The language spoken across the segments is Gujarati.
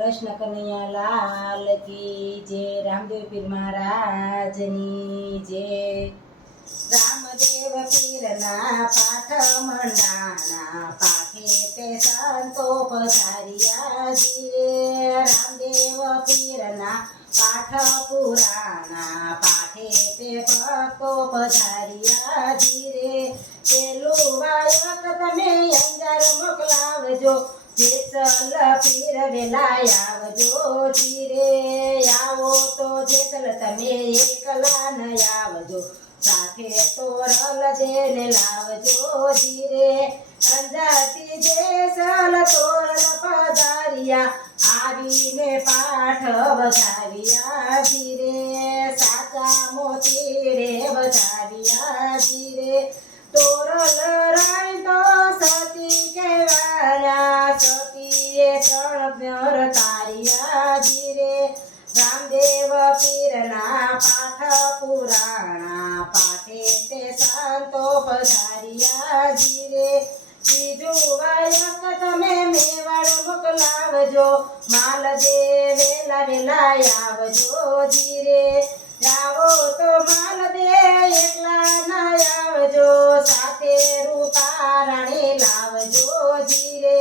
કૃષ્ણ કનૈયા લાલ કી જય, રામદેવ પીર મહારાજની જય। રામદેવ પીરના પાઠ મંડાણા, પાઠે તે સંતો પધાર્યા જી। રામદેવ પીરના પાઠ પુરાણા, પાઠે તે ભક્તો પધાર્યા જી। પેલું વાયક તમે અંજાર મોકલાવજો, જેસલ પીર વેલા આવજો જી। આવો તો જેસલ તમે એકલા ન આવજો, સાથે તોરલ દેને લાવજો જી। અંજારથી જેસલ તોરલ પધાર્યા, આવીને પાઠ વધાવ્યા જી। સાચા મોતી રે વધાવ્યા જી। તોરલ રાણી તો સતી કહેવાયા, સતીએ ત્રણ તાર્યા જી। રામદેવ પીરના પાઠ પુરાણા, પાઠે તે સંતો પધાર્યા જી। બીજું વાયક તમે મેવાડ મોકલાવજો, માલ દે વેલા વેલા આવજો જી। આવો તો માલ દે એકલા ના આવજો, સાથે રૂપા રાણી લાવજો જી।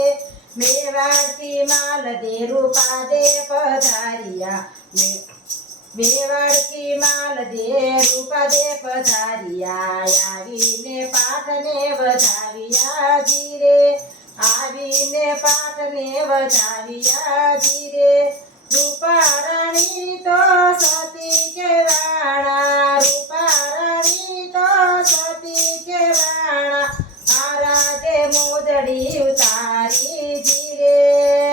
મેવાડથી માલ દે રૂપા દે પધાર્યા, મેવાડથી માલ દે રૂપા દે પધાર્યા, આવીને પાઠને વધાવ્યા જી। આવીને પાઠને વધાવ્યા જી। રૂપા રાણી તો સતી કહેવાણા, રૂપા રાણી તો સતી કહેવાણા, મહારાજે મોજડી ઉતારી જી।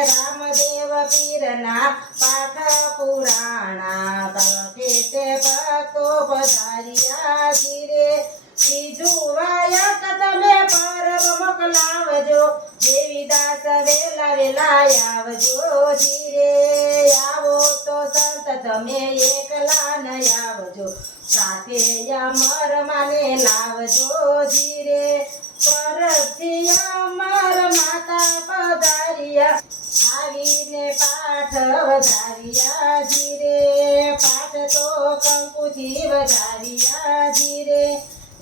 રામદેવ પીરના પાઠ પુરાણા, પાઠે તે ભક્તો પધાર્યા જી। ત્રીજું વાયક તમે પરબ મોકલાવજો, દેવીદાસ વેલા વેલા આવજો જી। આવો તો સંત તમે એકલા ન આવજો, સાથે અમર માને લાવજો જી। પરબથી અમર માતા પધાર્યા, આવીને પાઠ વધાવ્યા જી। પાઠ તો કંકુથી વધાવ્યા જી।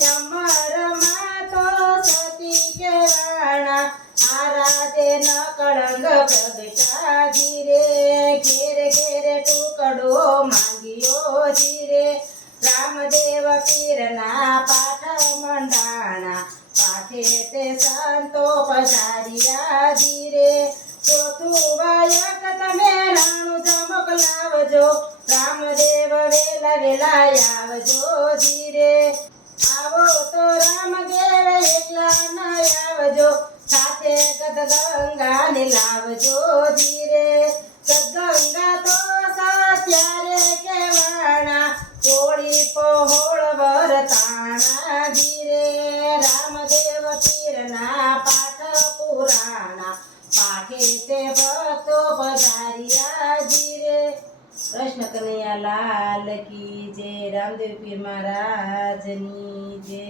અમર માં તો સતી કહેવાણા, આરાધે ન કળંગ પ્રગટા જી। ઘેર ઘેર ટુકડો માંગ્યો જી। રામદેવ પીરના પાઠ મંડાણા, પાઠે તે સંતો પધાર્યા જી। ચોથું વાયક તમે રાણુજ મોકલાવજો, રામદેવ વેલા વેલા આવજો જી। આવો તો રામદેવ એકલા ન આવજો, સાથે ગદગંગા ને લાવજો જી। ગદગંગા તો સત્યારે કહેવાણા, કોળી પહોળ વરતાણા જી। રામદેવ પીરના પાઠ પુરાણા, પાઠે તે ભક્તો પધાર્યા જી। કૃષ્ણ કનૈયા લાલ કી જય, રામદેવ પીર મહારાજની જય।